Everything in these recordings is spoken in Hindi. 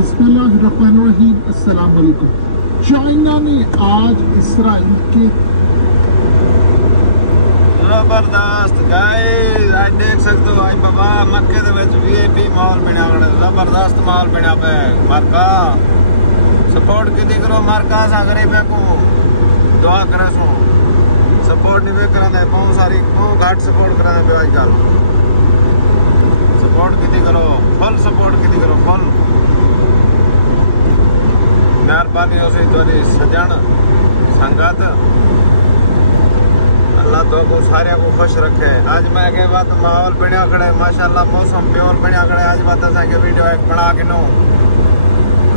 बिस्मिल्लाहिर्रहमानिर्रहीम। अस्सलाम वालेकुम। चाइना ने आज इसराइल के जबरदस्त गाइस आज देख सकते हो। आज बाबा मक्के दे विच वीआईपी माहौल बनया खड़ा, जबरदस्त माहौल बनया पे। मरका सपोर्ट की करो, मरका सा गरीब को दुआ करे सो सपोर्ट नहीं भी करांदे, बहुत सारी बहुत घट सपोर्ट करांदे पे। आजकल सपोर्ट की करो, फुल सपोर्ट की करो, फुल मेहरबानी हो सी तुहाडी सजन संगत। अल्लाह तो को सारे को खुश रखे। आज मैं के बात माहौल बनया खड़े, माशाल्लाह मौसम प्योर बनया खड़े। आज बात असा के वीडियो एक बना के नो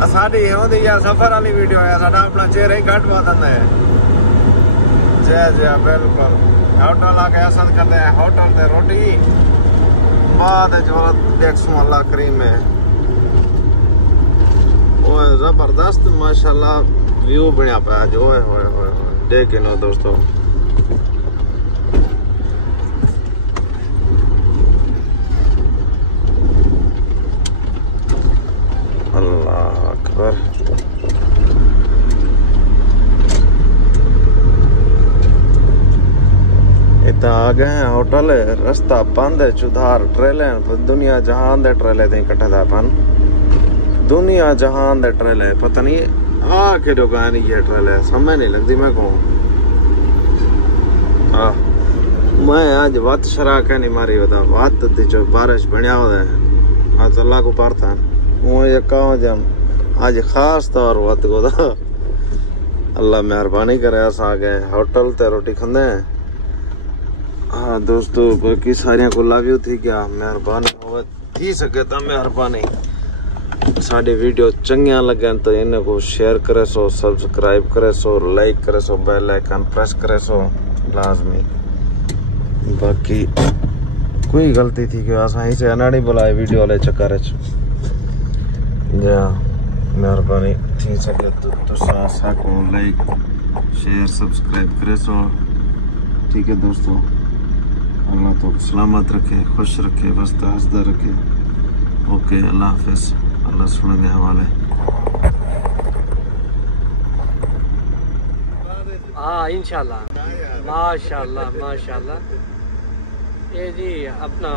साडी होंदी या सफर वाली वीडियो है, साडा अपना चेहरा ही घट बात है। जय जय बिल्कुल होटल आके असद करते हैं, होटल ते रोटी बाद जो देखसू अल्लाह करीम है। ओए जबरदस्त माशाल्लाह व्यू बनया पाया जो है देख नो दोस्तों। अल्लाह अकबर। इतना आ गए हैं होटल, रास्ता बंद है, चुधार ट्रेले दुनिया जहान दे ट्रेले थे इकट्ठा था अपन, दुनिया जहान दे ट्रेले पता नहीं आ के जो गानी ये ट्रेले समझ नहीं लगती। मैं कहूँ मैं आज वत शरा के नहीं मारी होता, वत जो बारिश बनया होता है आज अल्लाह को पारता वो ये कहो जम आज खास तौर वत को था। अल्लाह मेहरबानी करे अस आ गए होटल ते रोटी खंदे। हाँ दोस्तों बाकी सारिया को लव यू थी क्या, मेहरबानी हो थी सके तो मेहरबानी। साडी वीडियो चंगिया लगन तो इन्हें को शेयर करे सो, सब्सक्राइब करे सो, लाइक करे सो, बेल आइकन प्रेस करे सो लाजमी। बाकी कोई गलती थी कि असा ही से अनाड़ी बुलाए वीडियो वाले चक्कर या मेहरबानी थी सके तो तुसा साको लाइक शेयर सब्सक्राइब करे सो। ठीक है दोस्तों, अल्लाह तो सलामत रखे, खुश रखे, बस्ता हंसदा रखे। ओके अल्लाह हाफिज, अल्लाह सुने के हवाले। हाँ इंशाल्लाह माशाल्लाह माशाल्लाह। ये जी अपना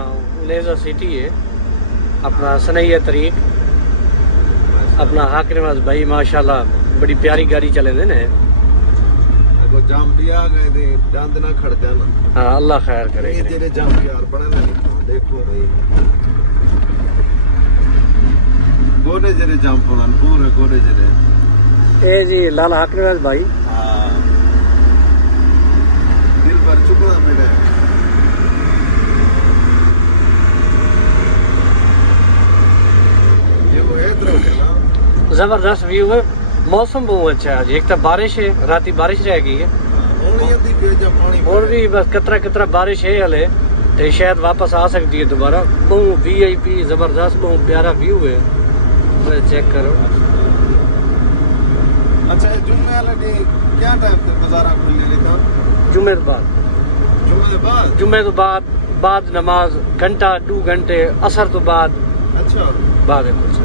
लेज़र सिटी है, अपना सनैया तरीक, अपना हाकिम नवाज भाई माशाल्लाह बड़ी प्यारी गाड़ी चले दे ने। जाम भी आ गए थे, चांद ना खड़ जाना। हाँ अल्लाह खैर करे। तेरे जाम यार बने नहीं देखो भाई गोरे जरे जाम पवन पूरे गोरे जरे। ए जी लाला हाकिम नवाज भाई। हाँ दिल पर चुपड़ा मेरे। ये वो है तरह ना जबरदस्त व्यू है, मौसम बहुत अच्छा है। एक तो बारिश है, राती बारिश रहेगी है और भी बस कतरा कतरा बारिश है हले, तो शायद वापस आ सकती है दोबारा। बहुत वीआईपी जबरदस्त बहुत प्यारा व्यू है, चेक करो। अच्छा जुम्मे वाले दिन क्या टाइम पे बाजार खुलने था? जुम्मे के बाद, जुम्मे तो बाद नमाज घंटा 2 घंटे असर तो बाद। अच्छा बाद है कुछ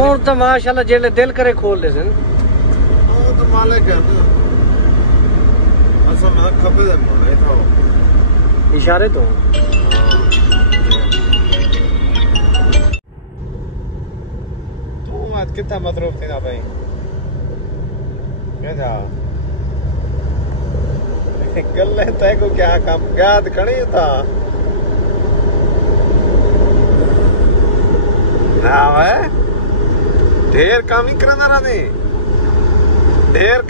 और तो माशाल्लाह जेले दिल करे खोल दे सन। ओ तो मालिक है ना असल में खपे दे मोड़े था इशारे तो। तू आज कितना मसरूफ थी ना भाई? क्या था गल्ले तय को क्या काम याद खड़ी था ना भाई? ढेर काम ही करना रहा, ढेर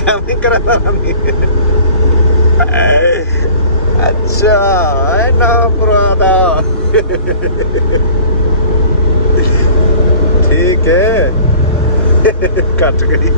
काम ही करना रहा। अच्छा है ना पुराना ठीक है कट गई।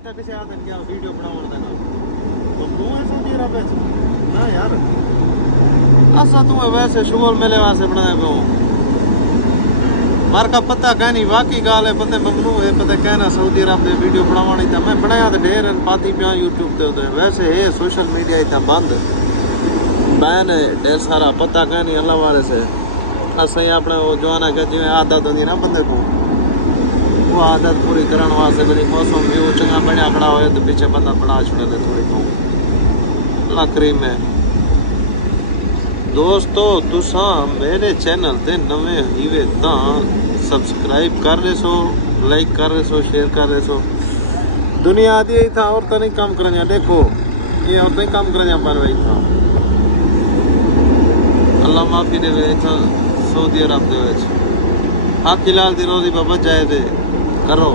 ਇੱਥੇ ਕਿਸੇ ਆ ਗਿਆ ਵੀਡੀਓ ਬਣਾਉਣ ਦੇ ਨਾਲ ਮਮਨੂ ਹੈ ਸਊਦੀ ਅਰਬ ਵਿੱਚ ਨਾ ਯਾਰ असा तू वैसे शुगर मेले वास्ते बनाया पे मार का पता कहनी वाकई गाल है पते ममनू है पते कहना सऊदी अरब दे वीडियो बनावानी था मैं बनाया तो ढेर पाती पिया यूट्यूब ते उते वैसे है सोशल मीडिया इतना बंद बैन है ढेर सारा पता कहनी अल्लाह वाले से असा ही अपने वो जवाना के जिवें आदत होंदी ना बंदे को वो आदत पूरी करने वास्ते बड़ी मौसम व्यू चंगा बनया खड़ा होए तो पीछे बंदा बना छड़े ले थोड़ी को अल्लाह करीम है दोस्तों तुसा मेरे चैनल ते नवे हीवे तां सब्सक्राइब कर रहे सो लाइक कर रहे सो शेयर कर रहे सो दुनिया आदि था और तो नहीं काम करें देखो ये और नहीं काम करें पर वही था अल्लाह माफी दे था सऊदी अरब दे विच हाथ हिलाल दी रोजी बाबा जाए दे करो